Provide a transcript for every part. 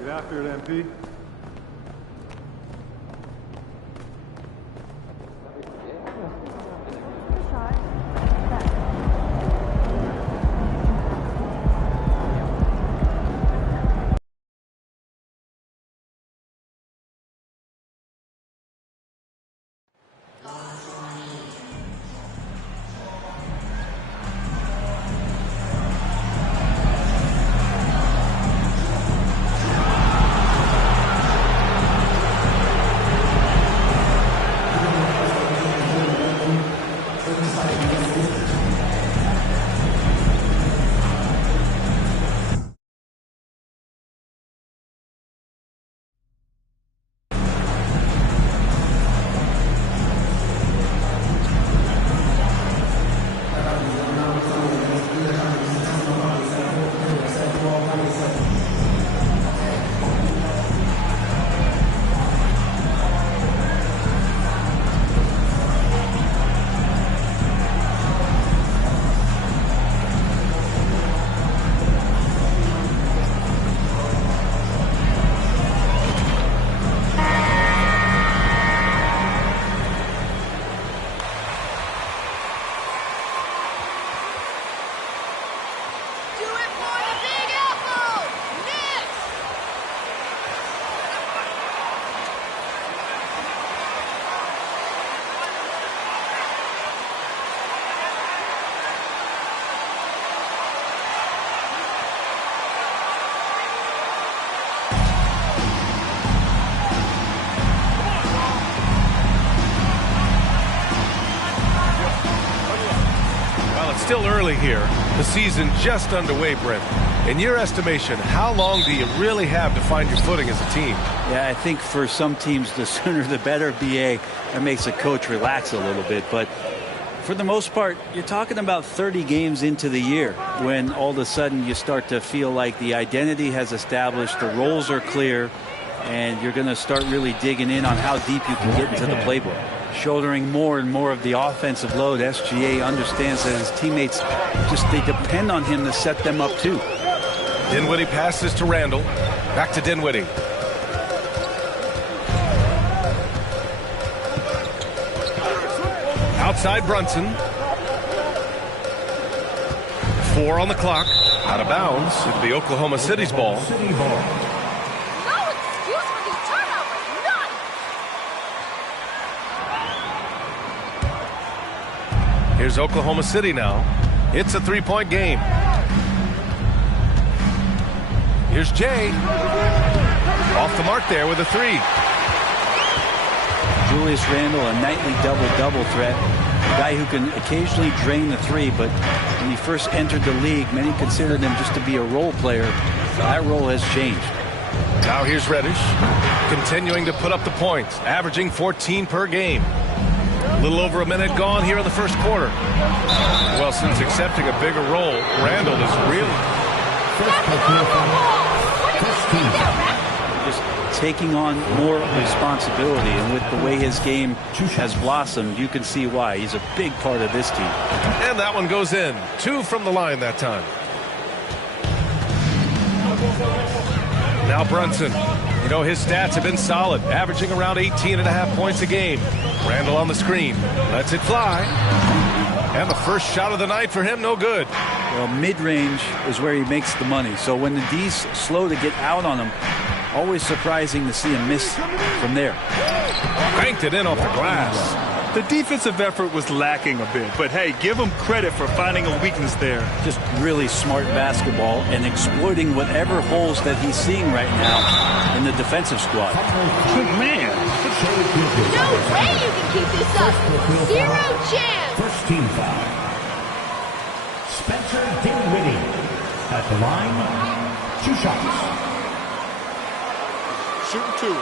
Get after it, MP. Still early here. The season just underway, Brent. In your estimation, how long do you really have to find your footing as a team? Yeah, I think for some teams, the sooner the better, BA. That makes a coach relax a little bit. But for the most part, you're talking about 30 games into the year when all of a sudden you start to feel like the identity has established, the roles are clear, and you're going to start really digging in on how deep you can get into the playbook. Shouldering more and more of the offensive load, SGA understands that his teammates they depend on him to set them up too. Dinwiddie passes to Randall. Back to Dinwiddie. Outside Brunson. 4 on the clock. Out of bounds. It'll be Oklahoma City's ball. Here's Oklahoma City now. It's a three-point game. Here's Jay. Off the mark there with a 3. Julius Randle, a nightly double-double threat. A guy who can occasionally drain the 3, but when he first entered the league, many considered him just to be a role player. That role has changed. Now here's Reddish, continuing to put up the points, averaging 14 per game. A little over a minute gone here in the first quarter. Well, since accepting a bigger role, Randall is really just taking on more responsibility, and with the way his game has blossomed, you can see why. He's a big part of this team. And that one goes in. 2 from the line that time. Now Brunson. You know, his stats have been solid, averaging around 18.5 points a game. Randall on the screen. Lets it fly. And the first shot of the night for him, no good. Well, mid-range is where he makes the money. So when the D's slow to get out on him, always surprising to see him miss from there. Banked it in off the glass. The defensive effort was lacking a bit, but hey, give him credit for finding a weakness there. Just really smart basketball and exploiting whatever holes that he's seeing right now in the defensive squad. Good man. No way you can keep this up. 0 chance. First team foul. Spencer Dinwiddie at the line. 2 shots. Shooting 2.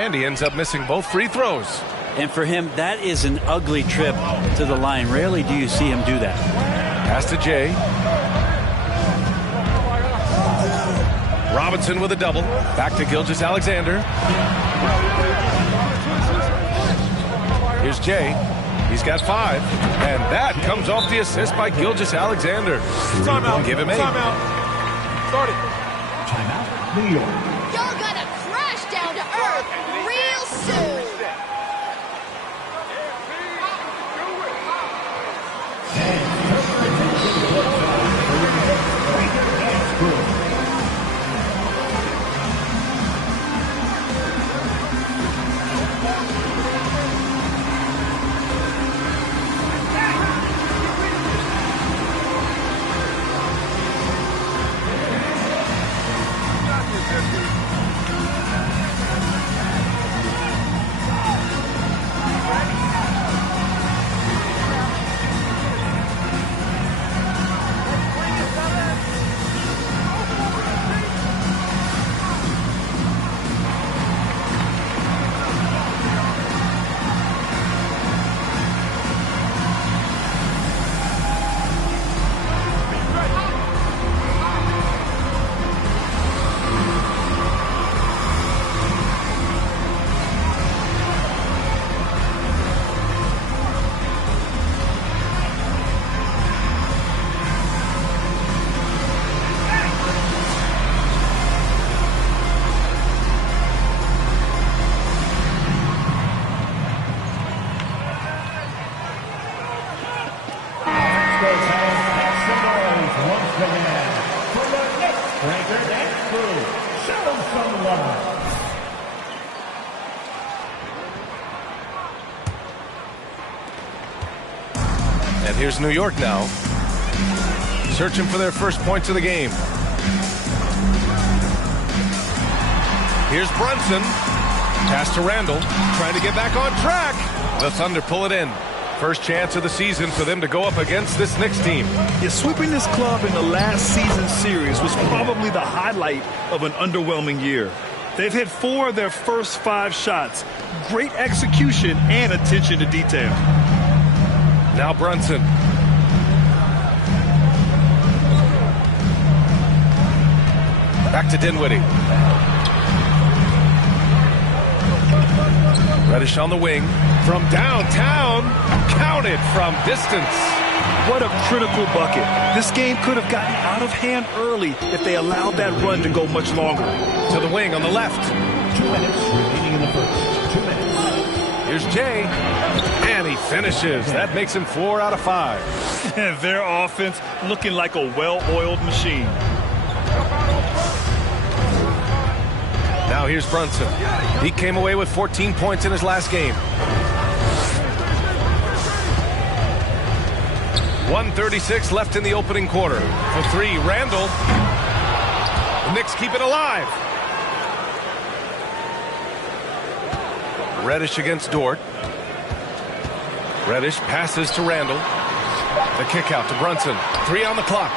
And he ends up missing both free throws. And for him, that is an ugly trip to the line. Rarely do you see him do that. Pass to Jay. Robinson with a double. Back to Gilgeous-Alexander. Here's Jay. He's got 5. And that comes off the assist by Gilgeous-Alexander. Timeout. Give him 8. Timeout. Start it. Timeout, New York. Y'all gotta crash down to earth real soon. And here's New York now, searching for their first points of the game. Here's Brunson. Pass to Randall, trying to get back on track. The Thunder pull it in. First chance of the season for them to go up against this Knicks team. Yeah, sweeping this club in the last season's series was probably the highlight of an underwhelming year. They've hit 4 of their first 5 shots. Great execution and attention to detail. Now Brunson. Back to Dinwiddie. Reddish on the wing. From downtown. Counted from distance. What a critical bucket. This game could have gotten out of hand early if they allowed that run to go much longer. To the wing on the left. 2 minutes remaining in the first. 2 minutes. Here's Jay. And he finishes. That makes him 4 out of 5. Their offense looking like a well-oiled machine. Now here's Brunson. He came away with 14 points in his last game. 1:36 left in the opening quarter. For 3, Randall. The Knicks keep it alive. Reddish against Dort. Reddish passes to Randall. The kick out to Brunson. 3 on the clock.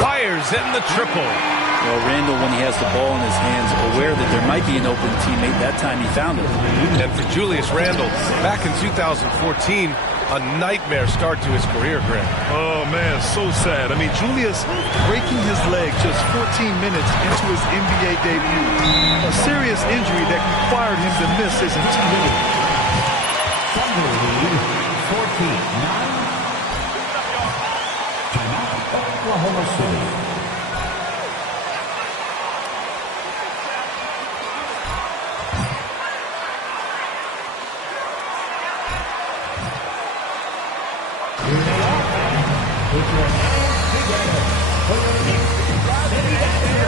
Fires in the triple. Well, Randall, when he has the ball in his hands, aware that there might be an open teammate, that time he found it. And for Julius Randle, back in 2014, a nightmare start to his career, Greg. Oh, man, so sad. I mean, Julius breaking his leg just 14 minutes into his NBA debut. A serious injury that required him to miss his entire year. Thunder lead 14-9. Timeout, Oklahoma City. Put your hands together for your Knicks City Thunder.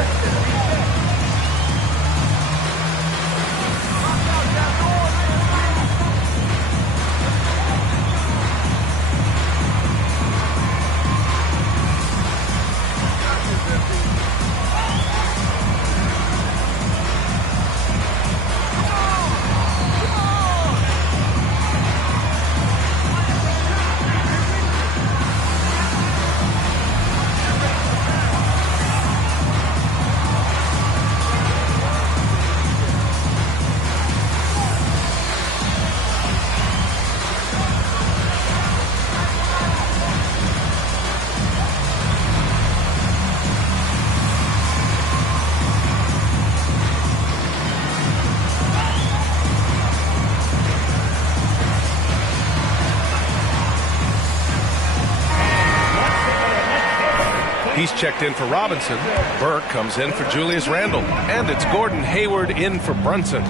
He's checked in for Robinson. Burke comes in for Julius Randle. And it's Gordon Hayward in for Brunson.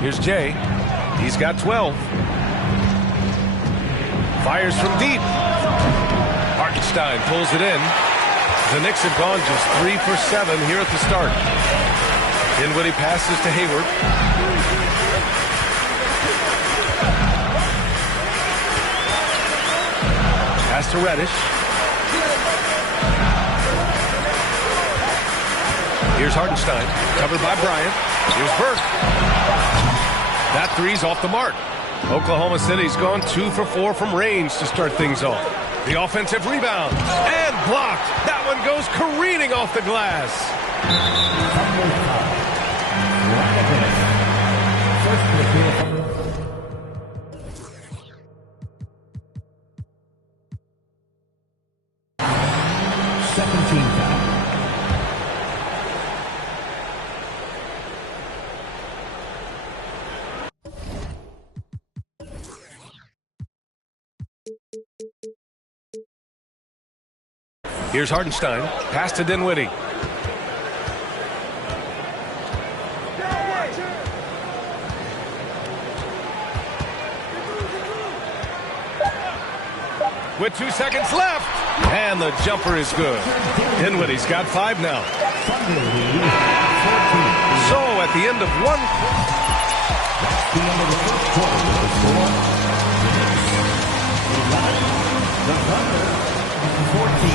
Here's Jay. He's got 12. Fires from deep. Hartenstein pulls it in. The Knicks have gone just 3 for 7 here at the start. Dinwiddie passes to Hayward. Pass to Reddish. Here's Hartenstein, covered by Bryant. Here's Burke. That three's off the mark. Oklahoma City's gone 2 for 4 from range to start things off. The offensive rebound. And blocked. That one goes careening off the glass. Here's Hartenstein. Pass to Dinwiddie. With 2 seconds left. And the jumper is good. Dinwiddie's got 5 now. So at the end of one...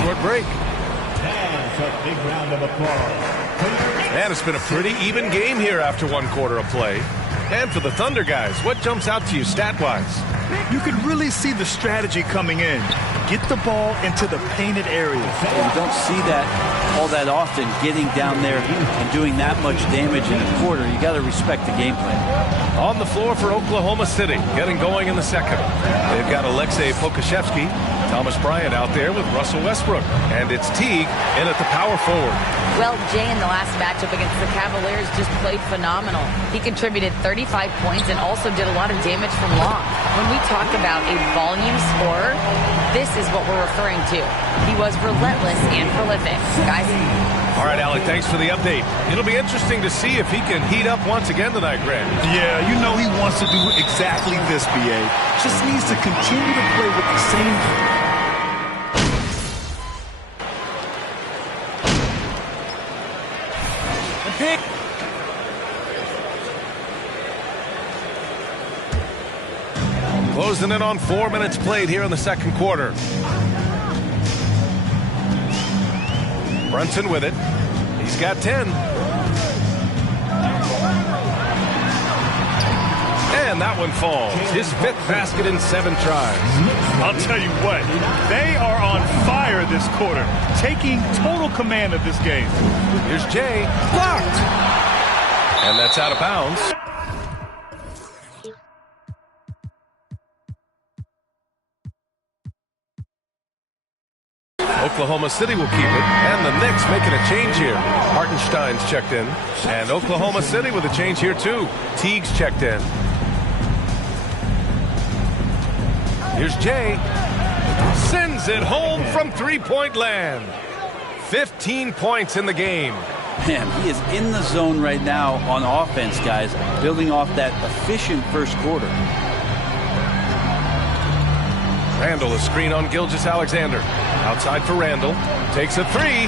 Short break. A big round of applause. And it's been a pretty even game here after 1 quarter of play. And for the Thunder guys, what jumps out to you stat-wise? You can really see the strategy coming in. Get the ball into the painted areas. You don't see that all that often, getting down there and doing that much damage in a quarter. You got to respect the game plan. On the floor for Oklahoma City, getting going in the second. They've got Alexei Pokashevsky, Thomas Bryant out there with Russell Westbrook. And it's Teague in at the power forward. Well, Jay in the last matchup against the Cavaliers just played phenomenal. He contributed 35 points and also did a lot of damage from long. When we talk about a volume scorer, this is what we're referring to. He was relentless and prolific. Guys. All right, Allie, thanks for the update. It'll be interesting to see if he can heat up once again tonight, Grant. Yeah, you know he wants to do exactly this, BA. Just needs to continue to play with the same... Closing in on 4 minutes played here in the second quarter. Brunson with it. He's got 10. And that one falls. His 5th basket in 7 tries. I'll tell you what, they are on fire this quarter, taking total command of this game. Here's Jay. Blocked. And that's out of bounds. Oklahoma City will keep it, and the Knicks making a change here. Hartenstein's checked in, and Oklahoma City with a change here too. Teague's checked in. Here's Jay. Sends it home from three-point land. 15 points in the game. Man, he is in the zone right now on offense, guys, building off that efficient first quarter. Randle, a screen on Gilgeous-Alexander. Outside for Randle. Takes a 3.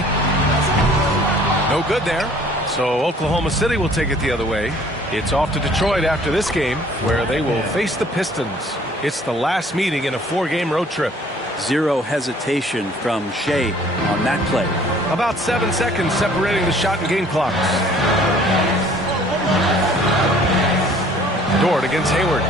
No good there. So Oklahoma City will take it the other way. It's off to Detroit after this game, where they will face the Pistons. It's the last meeting in a 4-game road trip. Zero hesitation from Shea on that play. About 7 seconds separating the shot and game clocks. Dort against Hayward.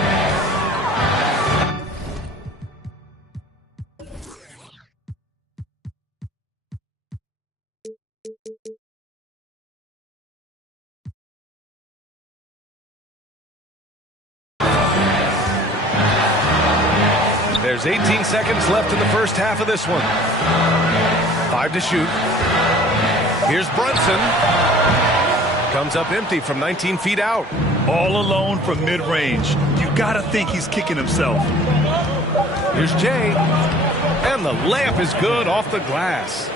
There's 18 seconds left in the first half of this one. 5 to shoot. Here's Brunson. Comes up empty from 19 feet out. All alone from mid-range. You gotta think he's kicking himself. Here's Jay. And the layup is good off the glass.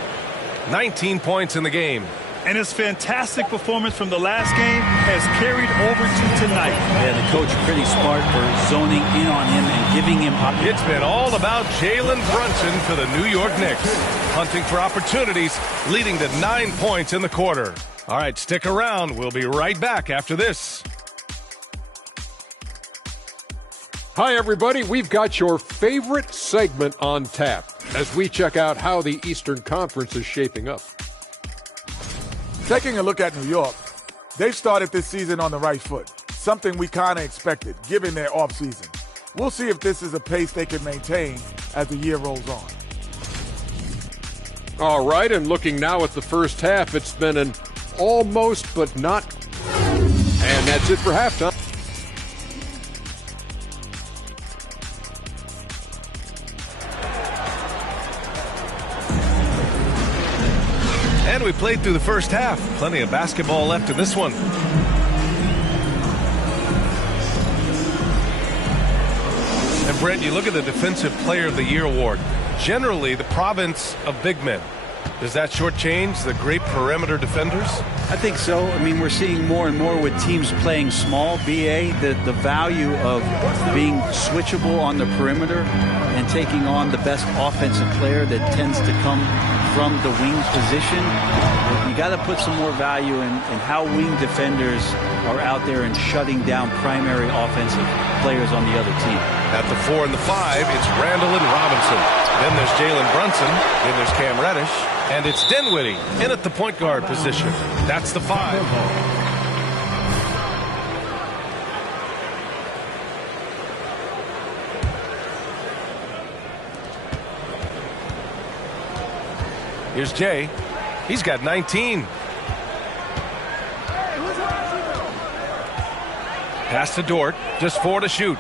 19 points in the game. And his fantastic performance from the last game has carried over to tonight. Yeah, the coach pretty smart for zoning in on him and giving him opportunities. It's been all about Jalen Brunson for the New York Knicks, hunting for opportunities, leading to 9 points in the quarter. All right, stick around. We'll be right back after this. Hi, everybody. We've got your favorite segment on tap as we check out how the Eastern Conference is shaping up. Taking a look at New York, they've started this season on the right foot, something we kind of expected, given their offseason. We'll see if this is a pace they can maintain as the year rolls on. All right, and looking now at the first half, it's been an almost but not. And that's it for halftime. And we played through the first half. Plenty of basketball left in this one. And Brent, you look at the Defensive Player of the Year award. Generally, the province of big men. Does that shortchange the great perimeter defenders? I think so. I mean, we're seeing more and more with teams playing small, BA, the value of being switchable on the perimeter and taking on the best offensive player that tends to come from the wing position. You got to put some more value in how wing defenders are out there and shutting down primary offensive players on the other team. At the 4 and the 5, it's Randall and Robinson. Then there's Jalen Brunson. Then there's Cam Reddish. And it's Dinwiddie in at the point guard position. That's the 5. Here's Jay. He's got 19. Pass to Dort. Just 4 to shoot.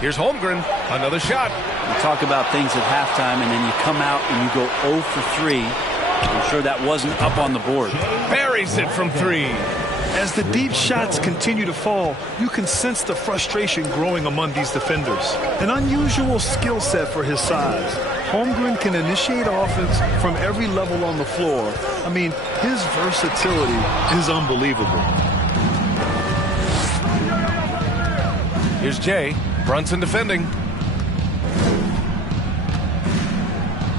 Here's Holmgren. Another shot. You talk about things at halftime, and then you come out and you go 0 for 3. I'm sure that wasn't up on the board. Buries it from 3. As the deep shots continue to fall, you can sense the frustration growing among these defenders. An unusual skill set for his size. Holmgren can initiate offense from every level on the floor. I mean, his versatility is unbelievable. Here's Jay. Brunson defending.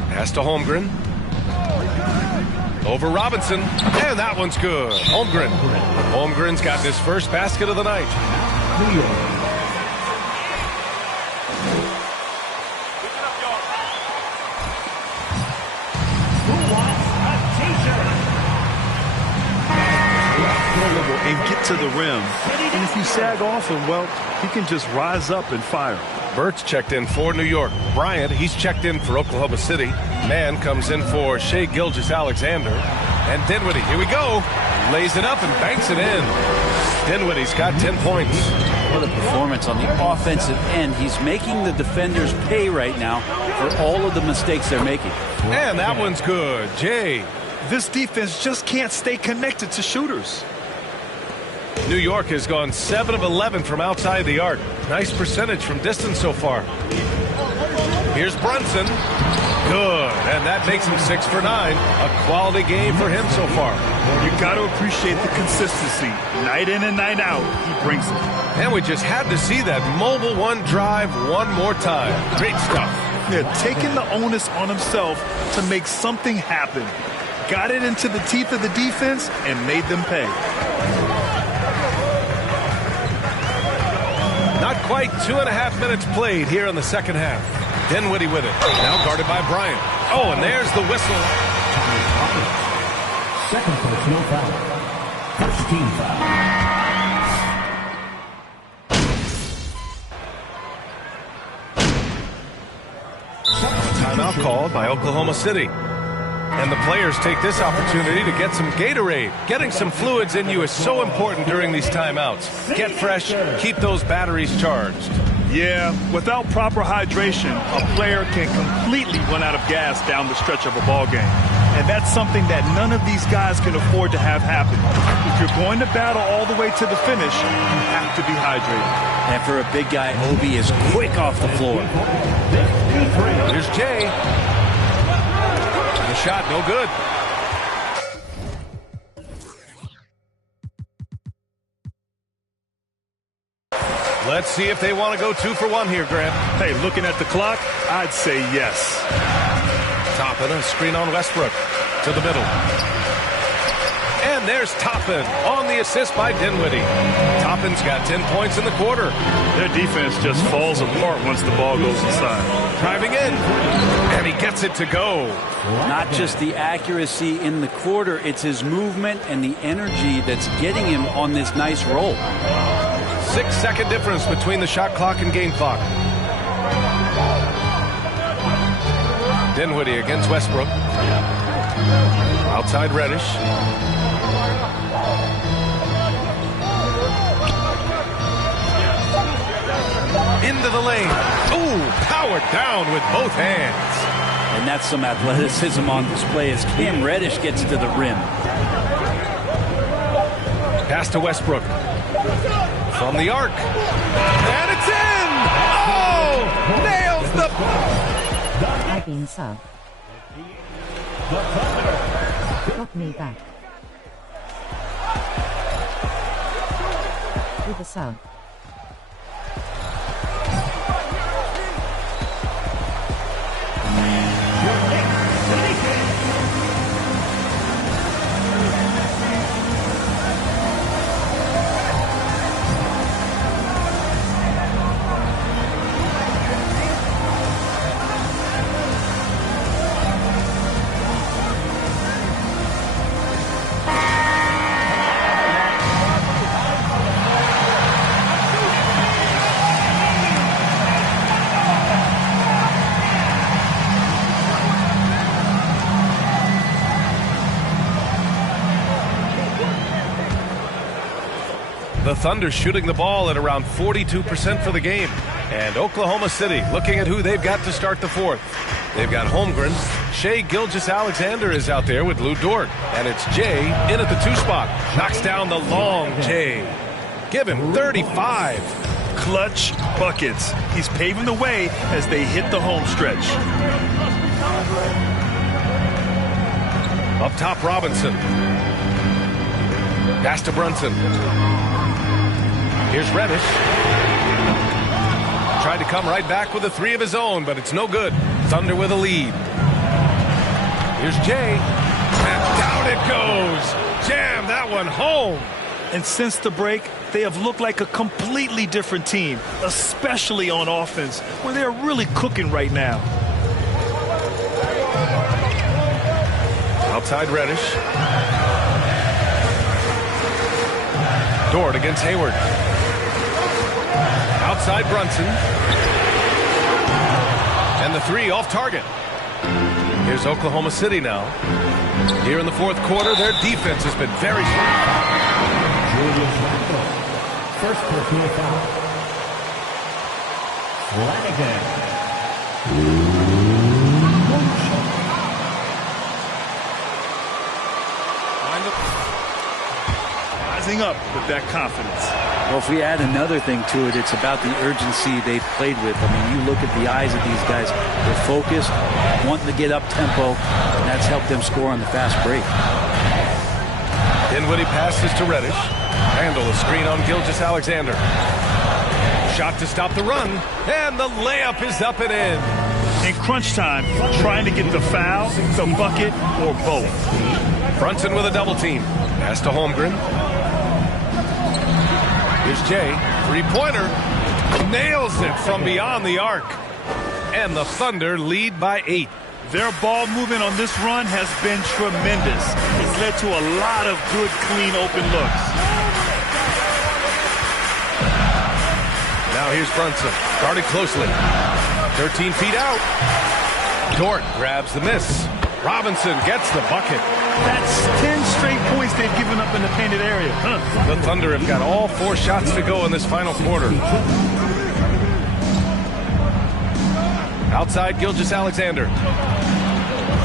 Pass to Holmgren. Over Robinson. And that one's good. Holmgren. Holmgren's got his first basket of the night. New York. And get to the rim. And if you sag off him, well, he can just rise up and fire. Burt's checked in for New York. Bryant, he's checked in for Oklahoma City. Mann comes in for Shai Gilgeous-Alexander. And Dinwiddie, here we go. Lays it up and banks it in. Dinwiddie's got 10 points. What a performance on the offensive end. He's making the defenders pay right now for all of the mistakes they're making. And that one's good. Jay. This defense just can't stay connected to shooters. New York has gone 7 of 11 from outside the arc. Nice percentage from distance so far. Here's Brunson. Good. And that makes him 6 for 9. A quality game for him so far. You got to appreciate the consistency. Night in and night out, he brings it. And we just had to see that mobile one drive one more time. Great stuff. Yeah, taking the onus on himself to make something happen. Got it into the teeth of the defense and made them pay. Not quite 2.5 minutes played here in the second half. Dinwiddie with it. Now guarded by Bryant. Oh, and there's the whistle. Second personal foul. First team foul. Timeout called by Oklahoma City. And the players take this opportunity to get some Gatorade. Getting some fluids in you is so important during these timeouts. Get fresh, keep those batteries charged. Yeah, without proper hydration, a player can completely run out of gas down the stretch of a ball game. And that's something that none of these guys can afford to have happen. If you're going to battle all the way to the finish, you have to be hydrated. And for a big guy, Obi is quick off the floor. Here's Jay. The shot, no good. Let's see if they want to go 2 for 1 here, Grant. Hey, looking at the clock, I'd say yes. Toppin, a screen on Westbrook to the middle. And there's Toppin on the assist by Dinwiddie. Toppin's got 10 points in the quarter. Their defense just falls apart once the ball goes inside. Driving in, and he gets it to go. Not just the accuracy in the quarter, it's his movement and the energy that's getting him on this nice roll. 6-second difference between the shot clock and game clock. Dinwiddie against Westbrook. Outside Reddish. Into the lane. Ooh, powered down with both hands. And that's some athleticism on display as Cam Reddish gets to the rim. Pass to Westbrook. From the arc. And it's in! Oh! Nails the... I've been subbed. Got me back. With a sub. The Thunder shooting the ball at around 42% for the game. And Oklahoma City looking at who they've got to start the fourth. They've got Holmgren. Shai Gilgeous-Alexander is out there with Lou Dort. And it's Jay in at the 2 spot. Knocks down the long Jay. Give him 35. Clutch buckets. He's paving the way as they hit the home stretch. Up top, Robinson. Pass to Brunson. Here's Reddish. Tried to come right back with a 3 of his own, but it's no good. Thunder with a lead. Here's Jay. And down it goes. Jam that one home. And since the break, they have looked like a completely different team, especially on offense, where they're really cooking right now. Outside Reddish. Dort against Hayward. Outside Brunson. And the 3 off target. Here's Oklahoma City now. Here in the fourth quarter, their defense has been very strong. First personal foul. Flanagan. Rising up with that confidence. Well, if we add another thing to it, it's about the urgency they've played with. I mean, you look at the eyes of these guys. They're focused, wanting to get up tempo, and that's helped them score on the fast break. Dinwiddie passes to Reddish. Handle a screen on Gilgeous-Alexander. Shot to stop the run, and the layup is up and in. In crunch time, trying to get the foul, the bucket, or both. Brunson with a double team. Pass to Holmgren. Here's Jay. 3-pointer. Nails it from beyond the arc. And the Thunder lead by 8. Their ball movement on this run has been tremendous. It's led to a lot of good, clean, open looks. Now here's Brunson. Guarded closely. 13 feet out. Dort grabs the miss. Robinson gets the bucket. That's 10 straight points they've given up in the painted area. The Thunder have got all 4 shots to go in this final quarter. Outside Gilgeous-Alexander.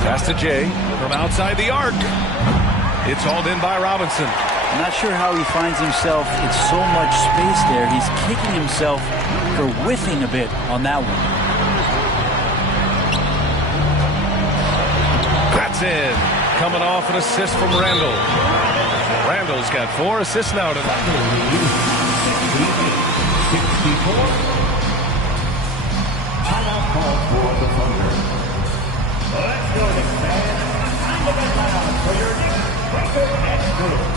Pass to Jay from outside the arc. It's hauled in by Robinson. I'm not sure how he finds himself in so much space there. He's kicking himself for whiffing a bit on that one. That's in. Coming off an assist from Randall. Randall's got 4 assists now tonight. Next move.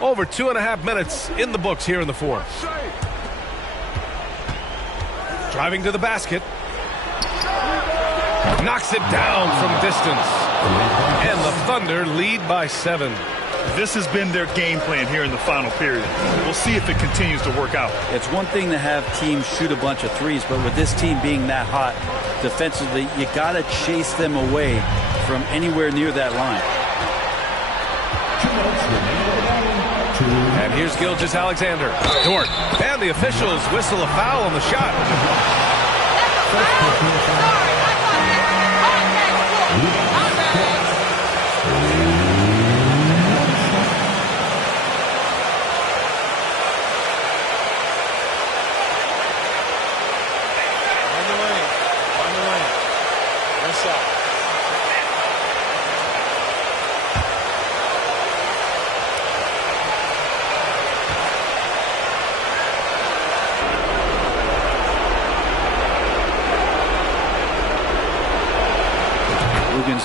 Over 2.5 minutes in the books here in the fourth. Driving to the basket. Knocks it down from distance. And the Thunder lead by 7. This has been their game plan here in the final period. We'll see if it continues to work out. It's one thing to have teams shoot a bunch of threes, but with this team being that hot defensively, you got to chase them away from anywhere near that line. And here's Gilgeous-Alexander. Dort. And the officials whistle a foul on the shot.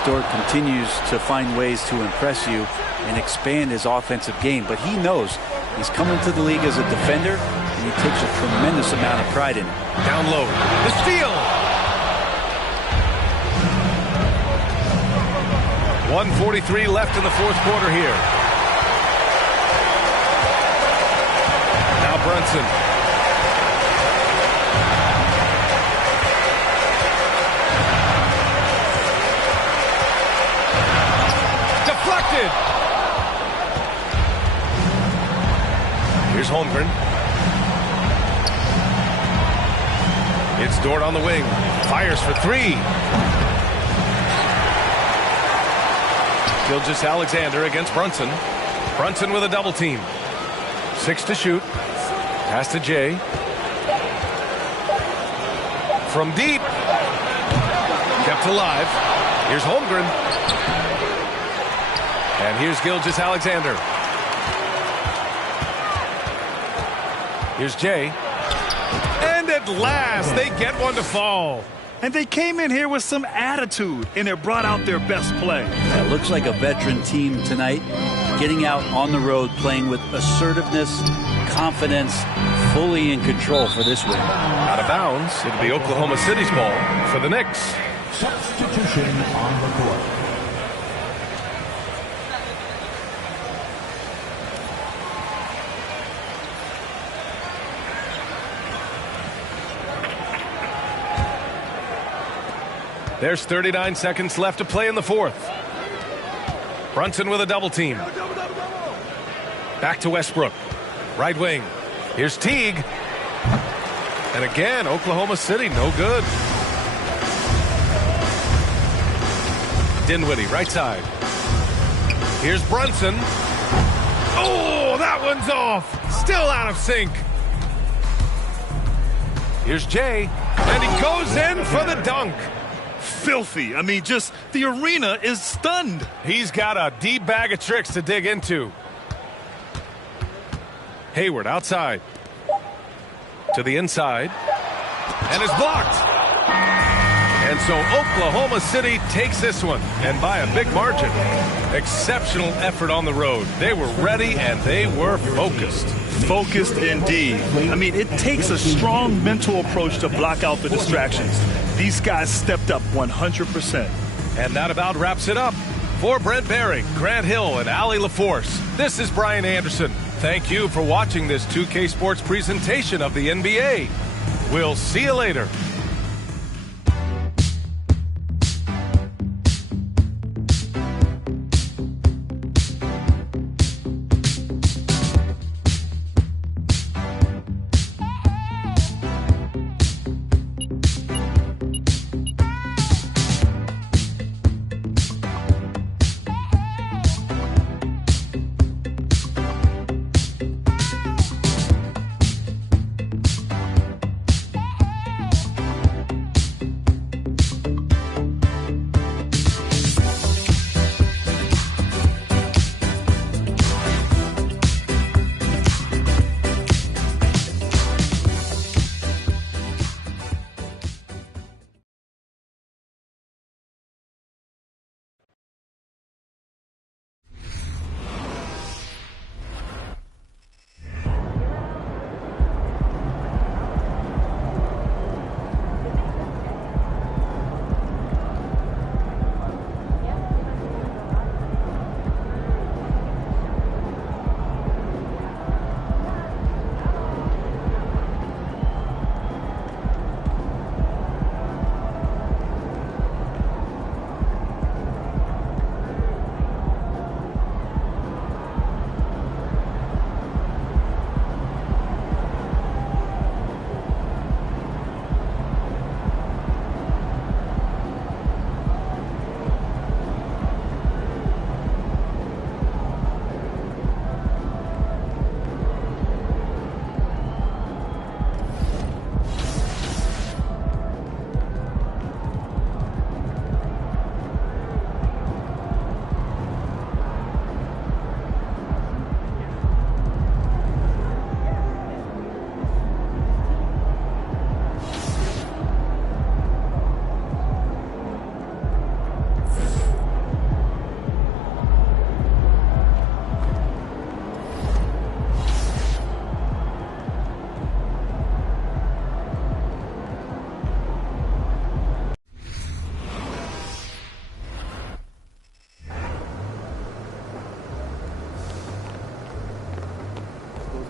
Dort continues to find ways to impress you and expand his offensive game, but he knows he's coming to the league as a defender, and he takes a tremendous amount of pride in it. Down low, the steal. 1:43 left in the fourth quarter here. Now Brunson. Here's Holmgren. It's Dort on the wing. Fires for 3. Gilgeous-Alexander against Brunson. Brunson with a double team. 6 to shoot. Pass to Jay. From deep. Kept alive. Here's Holmgren. And here's Gilgeous-Alexander. Here's Jay. And at last, they get one to fall. And they came in here with some attitude, and they brought out their best play. It looks like a veteran team tonight, getting out on the road, playing with assertiveness, confidence, fully in control for this win. Out of bounds. It'll be Oklahoma City's ball for the Knicks. Substitution on the court. There's 39 seconds left to play in the fourth. Brunson with a double team. Back to Westbrook. Right wing. Here's Teague. And again, Oklahoma City, no good. Dinwiddie, right side. Here's Brunson. Oh, that one's off. Still out of sync. Here's Jay. And he goes in for the dunk. Filthy. I mean, just the arena is stunned. He's got a deep bag of tricks to dig into. Hayward outside. To the inside. And is blocked. And so Oklahoma City takes this one, and by a big margin. Exceptional effort on the road. They were ready, and they were focused. Focused indeed. I mean, it takes a strong mental approach to block out the distractions. These guys stepped up 100%. And that about wraps it up. For Brent Baring, Grant Hill, and Allie LaForce, this is Brian Anderson. Thank you for watching this 2K Sports presentation of the NBA. We'll see you later.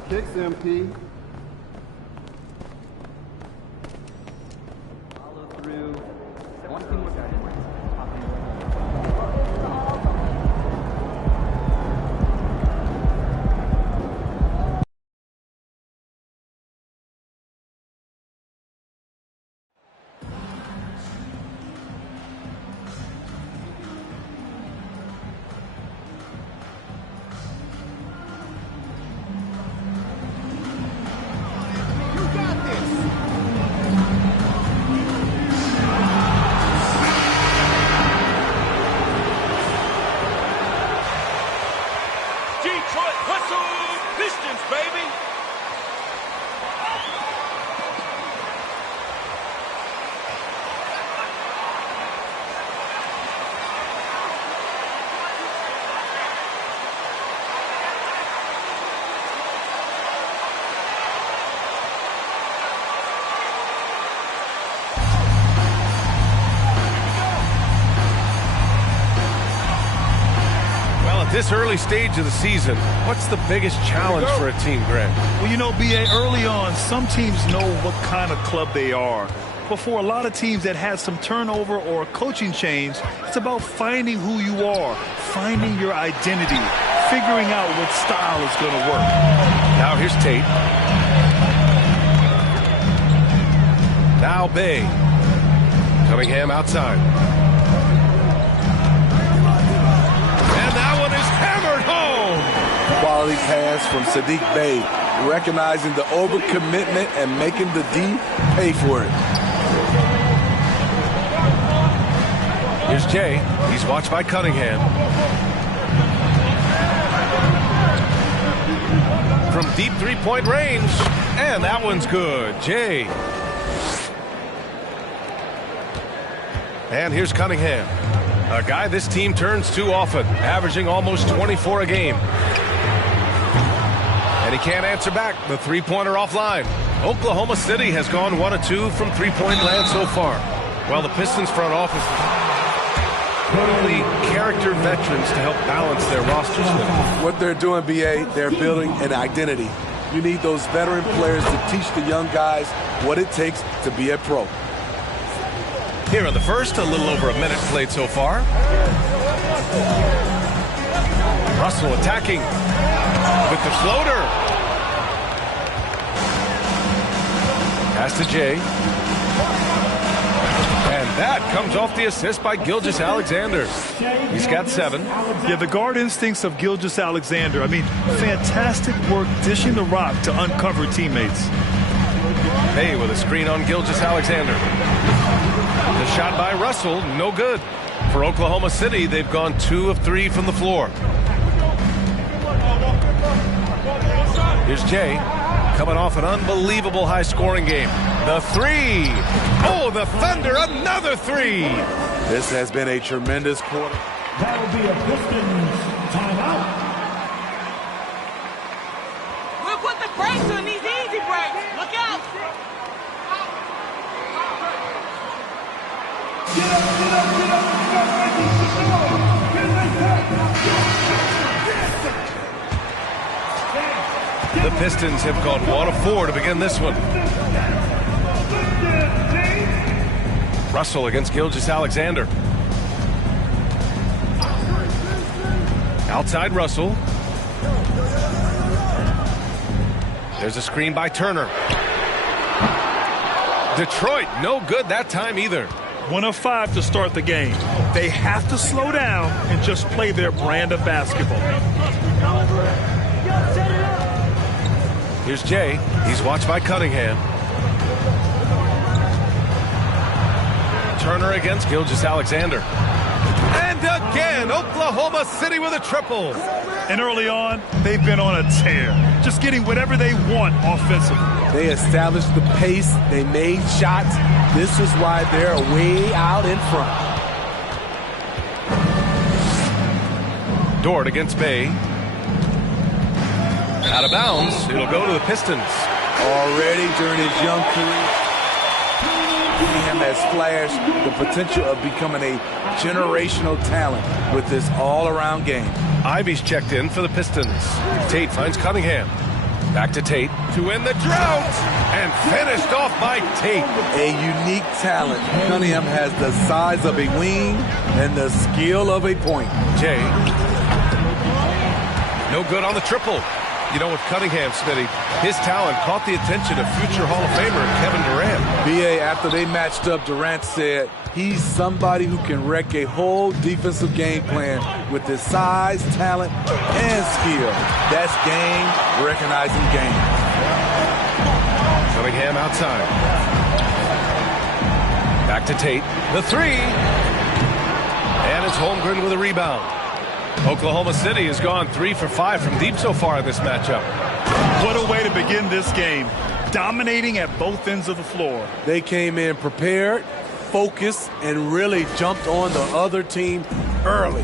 Kicks, MP. Follow through. One thing was this early stage of the season, what's the biggest challenge for a team, Grant? Well, you know, B.A., early on, some teams know what kind of club they are. But for a lot of teams that had some turnover or coaching change, it's about finding who you are, finding your identity, figuring out what style is going to work. Now here's Tate. Now Bay. Cunningham outside. And that one is hammered home. Quality pass from Sadiq Bey, recognizing the overcommitment and making the D pay for it. Here's Jay. He's watched by Cunningham. From deep three-point range. And that one's good. Jay. And here's Cunningham, a guy this team turns to often, averaging almost 24 a game. And he can't answer back. The three-pointer offline. Oklahoma City has gone 1 of 2 from three-point land so far. While the Pistons front office totally character veterans to help balance their rosters. What they're doing, BA, they're building an identity. You need those veteran players to teach the young guys what it takes to be a pro. Here in the first, a little over a minute played so far. Russell attacking with the floater. Pass to Jay. And that comes off the assist by Gilgeous-Alexander. He's got 7. Yeah, the guard instincts of Gilgeous-Alexander. I mean, fantastic work dishing the rock to uncover teammates. Hey, with a screen on Gilgeous-Alexander. The shot by Russell, no good. For Oklahoma City, they've gone 2 of 3 from the floor. Here's Jay, coming off an unbelievable high-scoring game. The 3. Oh, the Thunder, another 3. This has been a tremendous quarter. That'll be a Pistons timeout. We'll put the brakes on these easy brakes. Look out. Get up, get up, get up. The Pistons have gone 1 of 4 to begin this one. Russell against Gilgeous-Alexander. Outside Russell. There's a screen by Turner. Detroit, no good that time either. 1 of 5 to start the game. They have to slow down and just play their brand of basketball. Here's Jay. He's watched by Cunningham. Turner against Gilgeous-Alexander. And again, Oklahoma City with a triple. And early on, they've been on a tear, just getting whatever they want offensively. They established the pace. They made shots. This is why they're way out in front. Dort against Bay. Out of bounds. It'll go to the Pistons. Already during his young career, Cunningham has flashed the potential of becoming a generational talent with this all-around game. Ivy's checked in for the Pistons. Tate finds Cunningham. Back to Tate to end the drought. And finished off by Tate. A unique talent. Cunningham has the size of a wing and the skill of a point. Jay. No good on the triple. You know, with Cunningham, Smitty, his talent caught the attention of future Hall of Famer Kevin Durant. BA, after they matched up, Durant said he's somebody who can wreck a whole defensive game plan with his size, talent, and skill. That's game recognizing game. Cunningham outside. Back to Tate. The 3. And it's Holmgren with a rebound. Oklahoma City has gone 3 for 5 from deep so far in this matchup. What a way to begin this game, dominating at both ends of the floor. They came in prepared, focused, and really jumped on the other team early.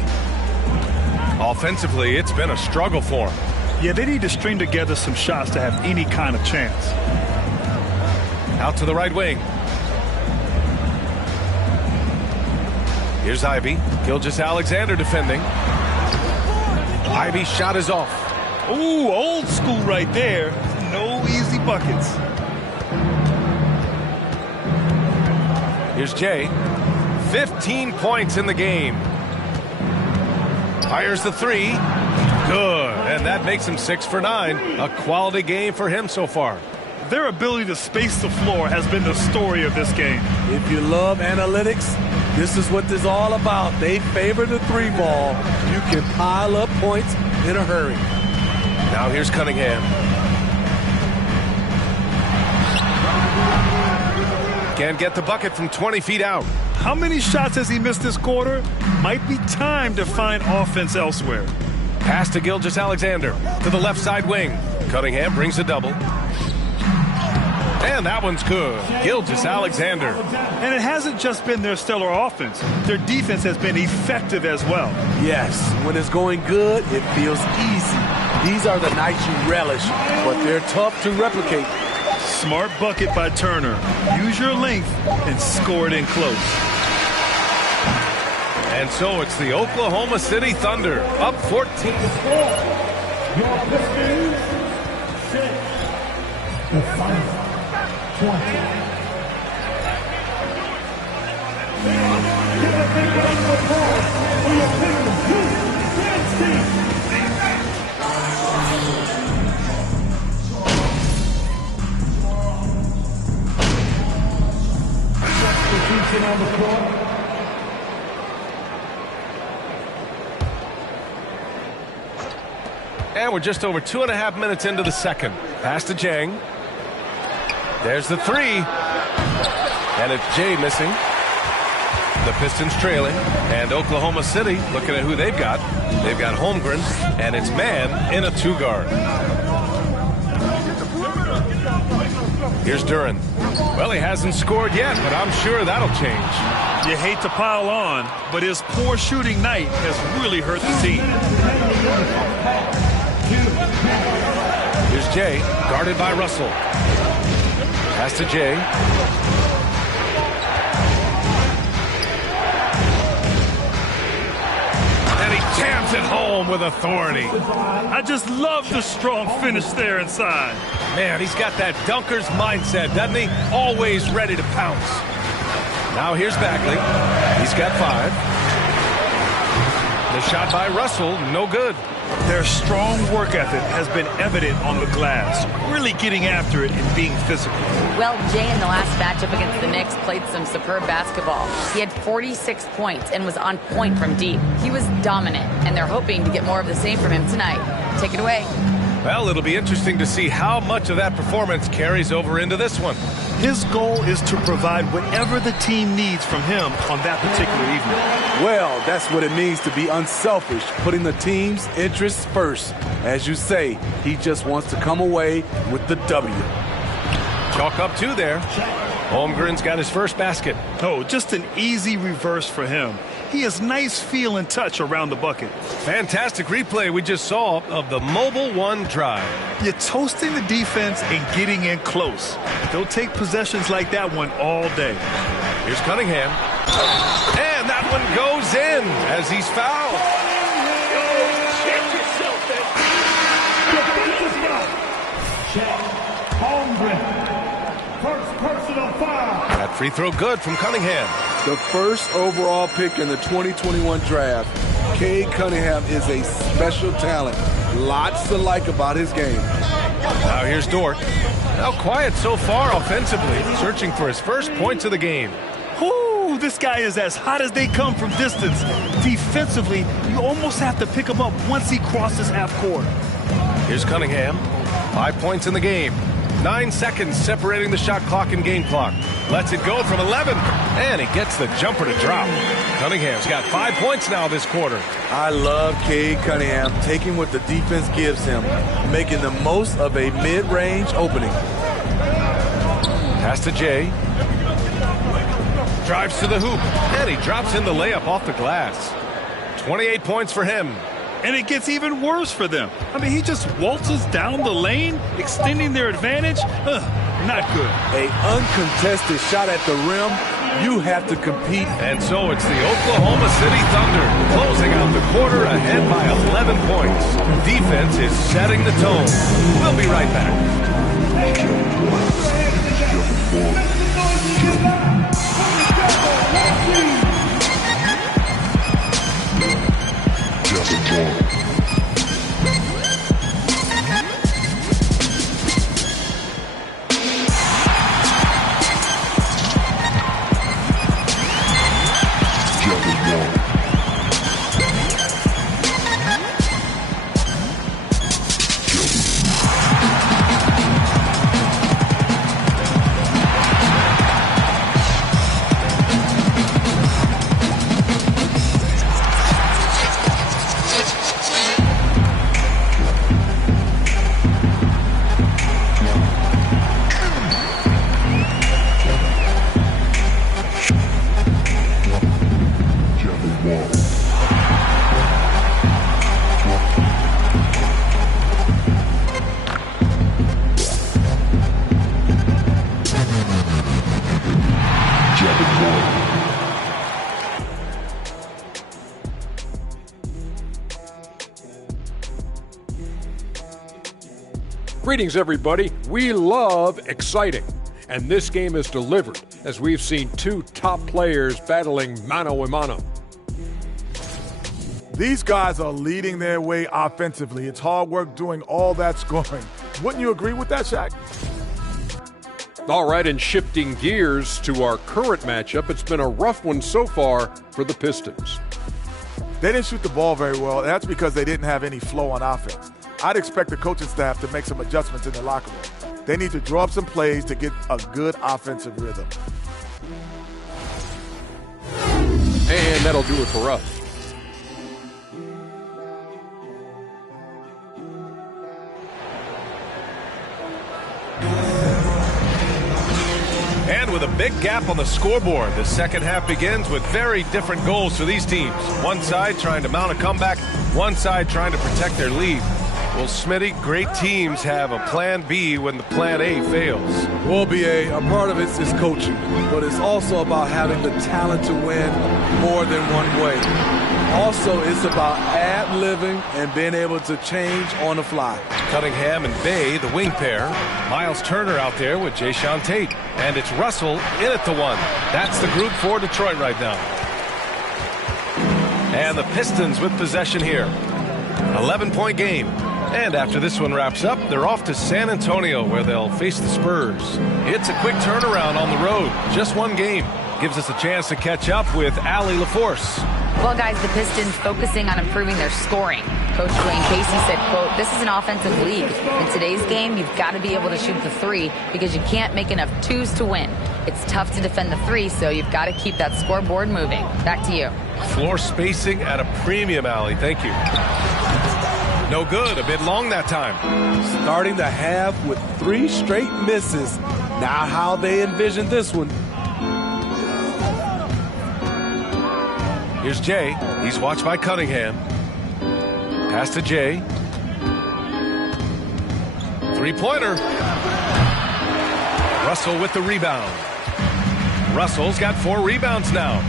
Offensively, it's been a struggle for them. Yeah, they need to string together some shots to have any kind of chance. Out to the right wing. Here's Ivy. Gilgeous-Alexander defending. Ivy's shot is off. Ooh, old school right there. No easy buckets. Here's Jay. 15 points in the game. Fires the 3. Good. And that makes him 6 for 9. A quality game for him so far. Their ability to space the floor has been the story of this game. If you love analytics, this is what this is all about. They favor the 3 ball. You can pile up points in a hurry. Now here's Cunningham. Can't get the bucket from 20 feet out. How many shots has he missed this quarter? Might be time to find offense elsewhere. Pass to Gilgeous-Alexander to the left side wing. Cunningham brings a double. And that one's good. Gilgeous-Alexander. And it hasn't just been their stellar offense. Their defense has been effective as well. Yes, when it's going good, it feels easy. These are the nights you relish, but they're tough to replicate. Smart bucket by Turner. Use your length and score it in close. And so it's the Oklahoma City Thunder up 14. Your Pistons 6. The final 20. Give a big round of applause for your Pistons dance team. Substitution on the floor. And we're just over 2.5 minutes into the second. Pass to Jang. There's the three. And it's Jay missing. The Pistons trailing. And Oklahoma City looking at who they've got. They've got Holmgren. And it's man in a two-guard. Here's Duren. Well, he hasn't scored yet, but I'm sure that'll change. You hate to pile on, but his poor shooting night has really hurt the team. Here's Jay, guarded by Russell. Pass to Jay. And he jams it home with authority. I just love the strong finish there inside. Man, he's got that dunker's mindset, doesn't he? Always ready to pounce. Now here's Bagley. He's got 5. The shot by Russell, no good. Their strong work ethic has been evident on the glass, really getting after it and being physical. Well, Jay in the last matchup against the Knicks played some superb basketball. He had 46 points and was on point from deep. He was dominant, and they're hoping to get more of the same from him tonight. Take it away. Well, it'll be interesting to see how much of that performance carries over into this one. His goal is to provide whatever the team needs from him on that particular evening. Well, that's what it means to be unselfish, putting the team's interests first. As you say, he just wants to come away with the W. Chalk up 2 there. Holmgren's got his first basket. Oh, just an easy reverse for him. He has nice feel and touch around the bucket. Fantastic replay we just saw of the Mobile One drive. You're toasting the defense and getting in close. They'll take possessions like that one all day. Here's Cunningham. And that one goes in as he's fouled. Check. Holmgren. First personal foul. That free throw good from Cunningham. The first overall pick in the 2021 draft, Cade Cunningham is a special talent. Lots to like about his game. Now here's Dort. Now quiet so far offensively, searching for his first points of the game. Whoo, this guy is as hot as they come from distance. Defensively, you almost have to pick him up once he crosses half court. Here's Cunningham. 5 points in the game. 9 seconds separating the shot clock and game clock. Lets it go from 11. And he gets the jumper to drop. Cunningham's got 5 points now this quarter. I love Cade Cunningham taking what the defense gives him, making the most of a mid-range opening. Pass to Jay. Drives to the hoop. And he drops in the layup off the glass. 28 points for him. And it gets even worse for them. I mean, he just waltzes down the lane, extending their advantage. Not good. A uncontested shot at the rim. You have to compete. And so it's the Oklahoma City Thunder closing out the quarter ahead by 11 points. Defense is setting the tone. We'll be right back. Greetings, everybody. We love exciting. And this game is delivered as we've seen two top players battling mano a mano. These guys are leading their way offensively. It's hard work doing all that scoring. Wouldn't you agree with that, Shaq? All right, and shifting gears to our current matchup, it's been a rough one so far for the Pistons. They didn't shoot the ball very well. That's because they didn't have any flow on offense. I'd expect the coaching staff to make some adjustments in the locker room. They need to draw up some plays to get a good offensive rhythm. And that'll do it for us. And with a big gap on the scoreboard, the second half begins with very different goals for these teams. One side trying to mount a comeback, one side trying to protect their lead. Well, Smitty, great teams have a plan B when the plan A fails. Well, BA, a part of it is coaching, but it's also about having the talent to win more than one way. Also, it's about ad-libbing and being able to change on the fly. Cunningham and Bay, the wing pair. Miles Turner out there with Jayshawn Tate. And it's Russell in at the one. That's the group for Detroit right now. And the Pistons with possession here. 11-point game. And after this one wraps up, they're off to San Antonio where they'll face the Spurs. It's a quick turnaround on the road. Just one game. Gives us a chance to catch up with Allie LaForce. Well, guys, the Pistons focusing on improving their scoring. Coach Dwayne Casey said, quote, "This is an offensive league. In today's game, you've got to be able to shoot the three because you can't make enough twos to win. It's tough to defend the three, so you've got to keep that scoreboard moving." Back to you. Floor spacing at a premium, Allie. Thank you. No good. A bit long that time. Starting the half with 3 straight misses. Now how they envision this one. Here's Jay. He's watched by Cunningham. Pass to Jay. Three-pointer. Russell with the rebound. Russell's got 4 rebounds now.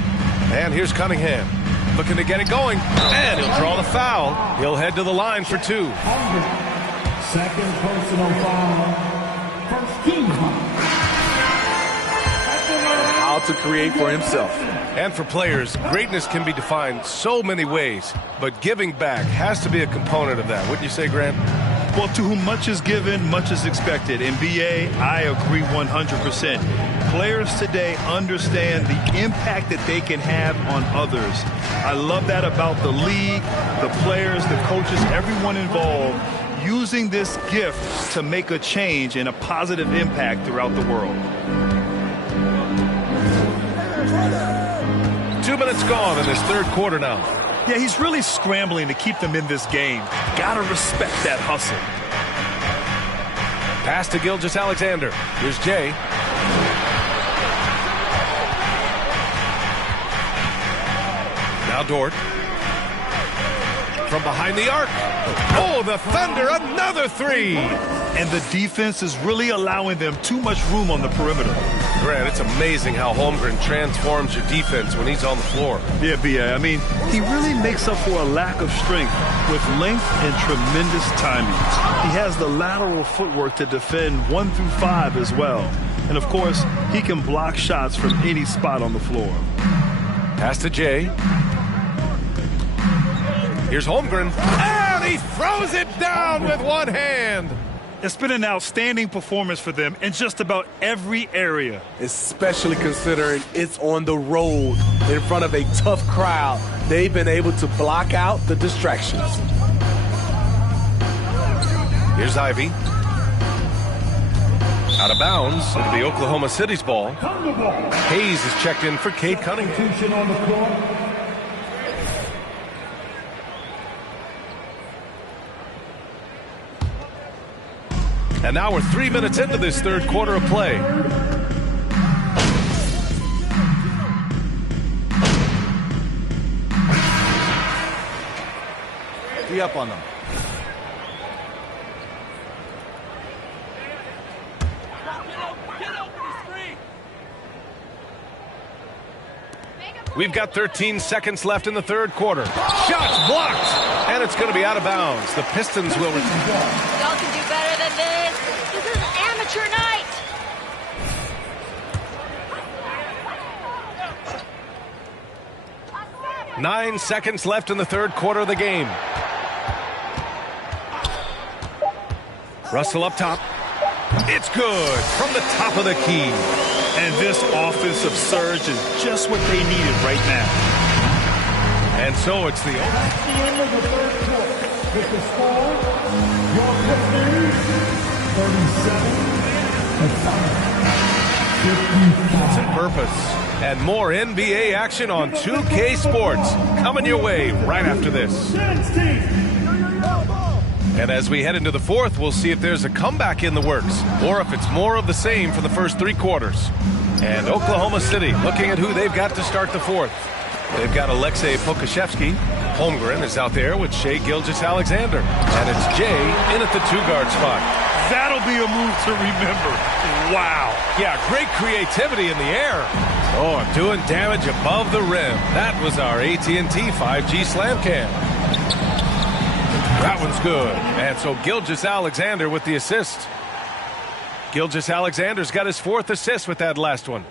And here's Cunningham. Looking to get it going. And he'll draw the foul. He'll head to the line for 2. Second personal foul. First team foul. How to create for himself. And for players, greatness can be defined so many ways, but giving back has to be a component of that. Wouldn't you say, Grant? Well, to whom much is given, much is expected. In BA, I agree 100%. Players today understand the impact that they can have on others. I love that about the league, the players, the coaches, everyone involved, using this gift to make a change and a positive impact throughout the world. 2 minutes gone in this third quarter now. Yeah, he's really scrambling to keep them in this game. Gotta respect that hustle. Pass to Gilgeous-Alexander. Here's Jay. Now Dort. From behind the arc. Oh, the Thunder, another 3. And the defense is really allowing them too much room on the perimeter. Grant, it's amazing how Holmgren transforms your defense when he's on the floor. Yeah, B.A. I mean, he really makes up for a lack of strength with length and tremendous timing. He has the lateral footwork to defend 1 through 5 as well. And, of course, he can block shots from any spot on the floor. Pass to Jay. Here's Holmgren. And he throws it down with one hand. It's been an outstanding performance for them in just about every area. Especially considering it's on the road in front of a tough crowd. They've been able to block out the distractions. Here's Ivy. Out of bounds. It'll be Oklahoma City's ball. Hayes is checked in for Cade Cunningham. On the court. And now we're 3 minutes into this third quarter of play. Be up on them. We've got 13 seconds left in the third quarter. Shots blocked, and it's going to be out of bounds. The Pistons will return. Y'all can do better than this. 9 seconds left in the third quarter of the game. Russell up top. It's good from the top of the key. And this offensive surge is just what they needed right now. And so it's the end of the third quarter. With the score, your Pistons 37-5. and purpose. And more NBA action on 2K Sports coming your way right after this. And as we head into the fourth, we'll see if there's a comeback in the works or if it's more of the same for the first 3 quarters. And Oklahoma City looking at who they've got to start the fourth. They've got Alexei Pokashevsky. Holmgren is out there with Shai Gilgeous-Alexander. And it's Jay in at the 2-guard spot. That'll be a move to remember. Wow. Yeah, great creativity in the air. Oh, doing damage above the rim. That was our AT&T 5G Slam Cam. That one's good. And so Gilgeous-Alexander with the assist. Gilgeous-Alexander's got his 4th assist with that last one.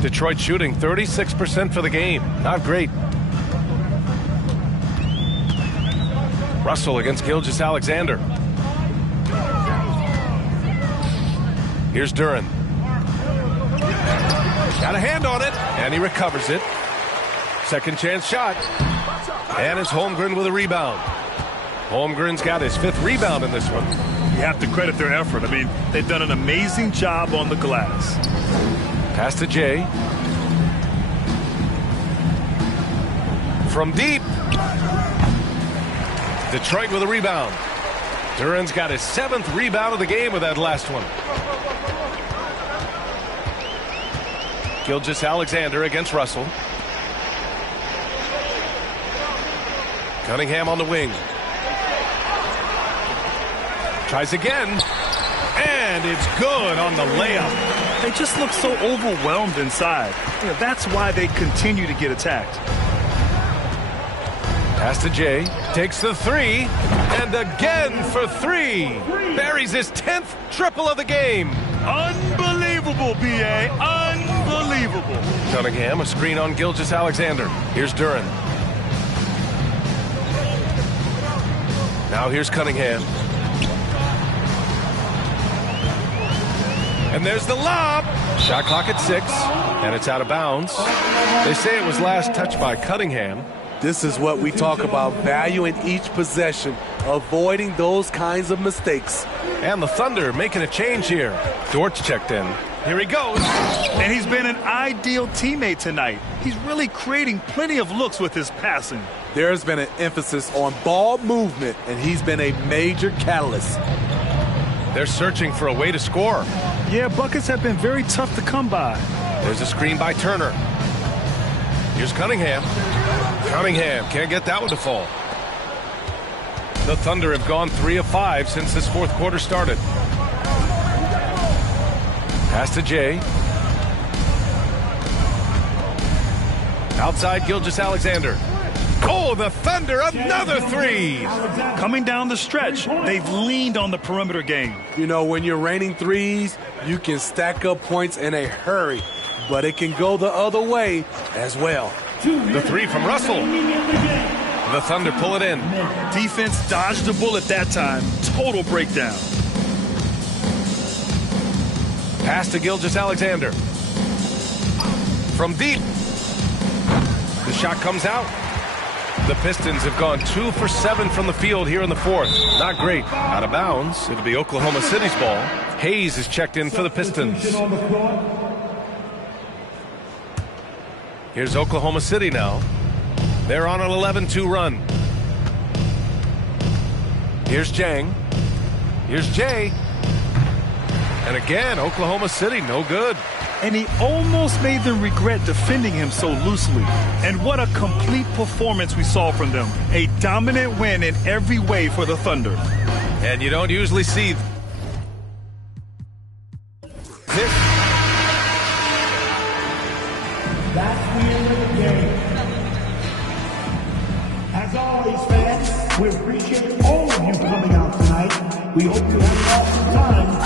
Detroit shooting 36% for the game. Not great. Russell against Gilgeous-Alexander. Here's Duren. Got a hand on it, and he recovers it. Second chance shot. And it's Holmgren with a rebound. Holmgren's got his 5th rebound in this one. You have to credit their effort. I mean, they've done an amazing job on the glass. Pass to Jay. From deep. Detroit with a rebound. Duren's got his 7th rebound of the game with that last one. Gilgeous-Alexander against Russell. Cunningham on the wing. Tries again. And it's good on the layup. They just look so overwhelmed inside. You know, that's why they continue to get attacked. Pass to Jay. Takes the 3. And again for 3. Buries his 10th triple of the game. Unbelievable, B.A. Unbelievable. Cunningham, a screen on Gilgeous-Alexander. Here's Duren. Now here's Cunningham. And there's the lob. Shot clock at 6. And it's out of bounds. They say it was last touched by Cunningham. This is what we talk about, valuing each possession, avoiding those kinds of mistakes. And the Thunder making a change here. Dortch checked in. Here he goes. And he's been an ideal teammate tonight. He's really creating plenty of looks with his passing. There's been an emphasis on ball movement, and he's been a major catalyst. They're searching for a way to score. Yeah, buckets have been very tough to come by. There's a screen by Turner. Here's Cunningham. Cunningham can't get that one to fall. The Thunder have gone 3 of 5 since this 4th quarter started. Pass to Jay. Outside Gilgeous-Alexander. Oh, the Thunder, another 3. Coming down the stretch, they've leaned on the perimeter game. You know, when you're raining threes, you can stack up points in a hurry, but it can go the other way as well. The 3 from Russell. The Thunder pull it in. Defense dodged the bullet that time. Total breakdown. Pass to Gilgeous-Alexander. From deep. The shot comes out. The Pistons have gone 2 for 7 from the field here in the 4th. Not great. Out of bounds. It'll be Oklahoma City's ball. Hayes is checked in for the Pistons. Here's Oklahoma City now. They're on an 11-2 run. Here's Jang. Here's Jay. And again, Oklahoma City, no good. And he almost made them regret defending him so loosely. And what a complete performance we saw from them. A dominant win in every way for the Thunder. And you don't usually see this. That's the end of the game. As always, fans, we appreciate all of you coming out tonight. We hope you have an awesome time